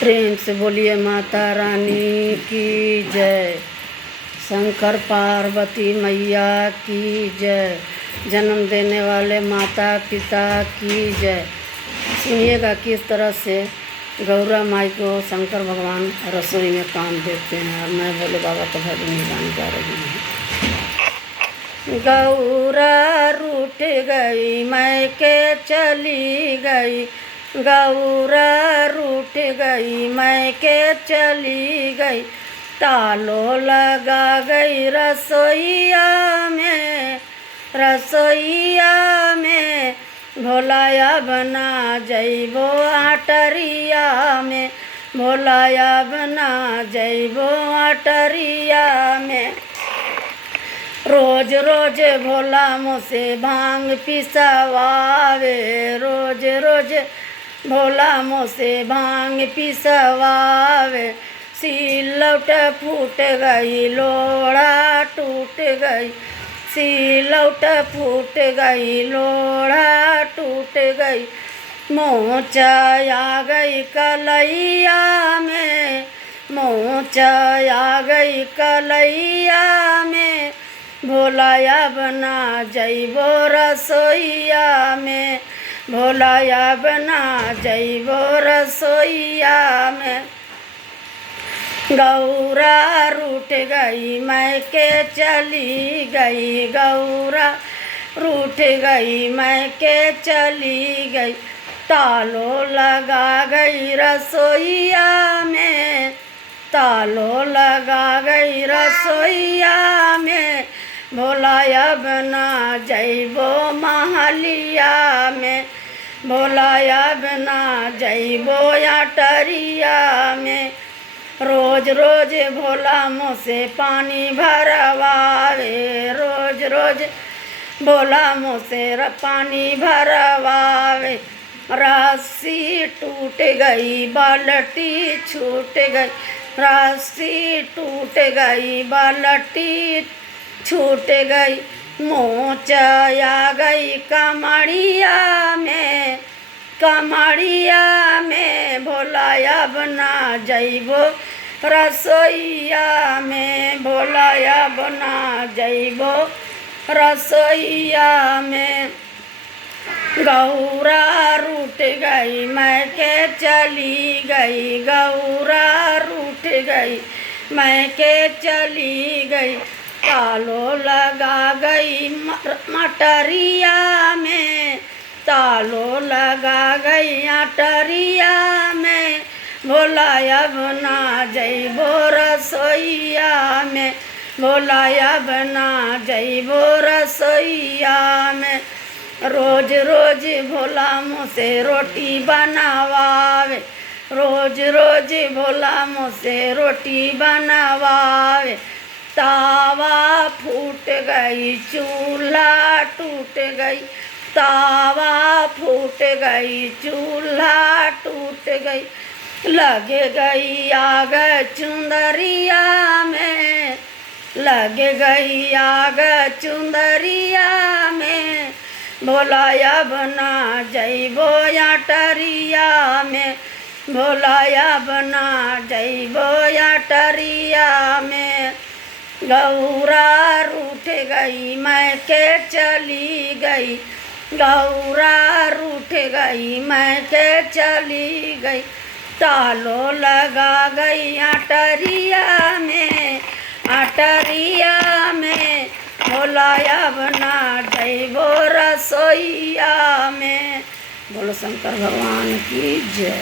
प्रेम से बोलिए माता रानी की जय। शंकर पार्वती मैया की जय। जन्म देने वाले माता पिता की जय। सुनिएगा किस तरह से गौरा माई को शंकर भगवान रसोई में काम देते हैं। और मैं भोले बाबा का भजन गाने जा रही हूँ। गौरा रूठ गई मैके चली गई, गौरा रूठ गई मैके चली गई, तालो लगा गई रसोईया में, रसोईया में भोलाया बना जइबो आटरिया में, भोलाया बना जइबो आटरिया में। रोज रोज भोला मुझसे भांग पिसवावे, रोज रोज भोला मुझसे भांग पिसवावे। सिलौट फूट गई लोढ़ा टूट गई, सिलौट फूट गई लोढ़ा टूट गई, मोचा आ गई कलैया में, मोचा आ गई कलैया में, भोलाया बना जइबो रसोईया में, भोलाया बना जइबो रसोईया में। गौरा रूठ गई मैके चली गई, गौरा रूठ गई मैके चली गई, तालो लगा गई रसोईया में, तालो लगा गई रसोईया में, भोलाया बना जइबो महलिया में, भोलाया बना जइबो आटरिया में। रोज रोज भोला मुझसे पानी भरवावे, रोज रोज भोला मुझसे पानी भरवावे। रस्सी टूट गई बाल्टी छूट गई, रस्सी टूट गई बाल्टी छूट गई, मोचा आ गई कमड़िया में, कमड़िया में भोलाया बना जइबो रसोईया में, भोलाया बना जइबो रसोईया में। गौरा रूठ गई मैके चली गई, गौरा रूठ गई मैके चली गई, तालो लगा गई मटरिया में, तालो लगा गई आटरिया में, भोलाया बना जइबो रसोईया में, भोलाया बना जइबो रसोईया में। रोज रोज भोला मुझसे रोटी बनावावे, रोज रोज भोला मुझसे रोटी बनावावे। तावा फूट गई चूल्हा टूट गई, तावा फूट गई चूल्हा टूट गई, लग गई आग चुंदरिया में, लग गई आग चुंदरिया में, भोलाया बना जइबो आटरिया में, भोलाया बना जइबो आटरिया में। गौरा रूठ गई मैके चली गई, गौरा रूठ गई मैके चली गई, तालो लगा गई आटरिया में, आटरिया में भोलाया बना जइबो रसोईया में। बोलो शंकर भगवान की जय।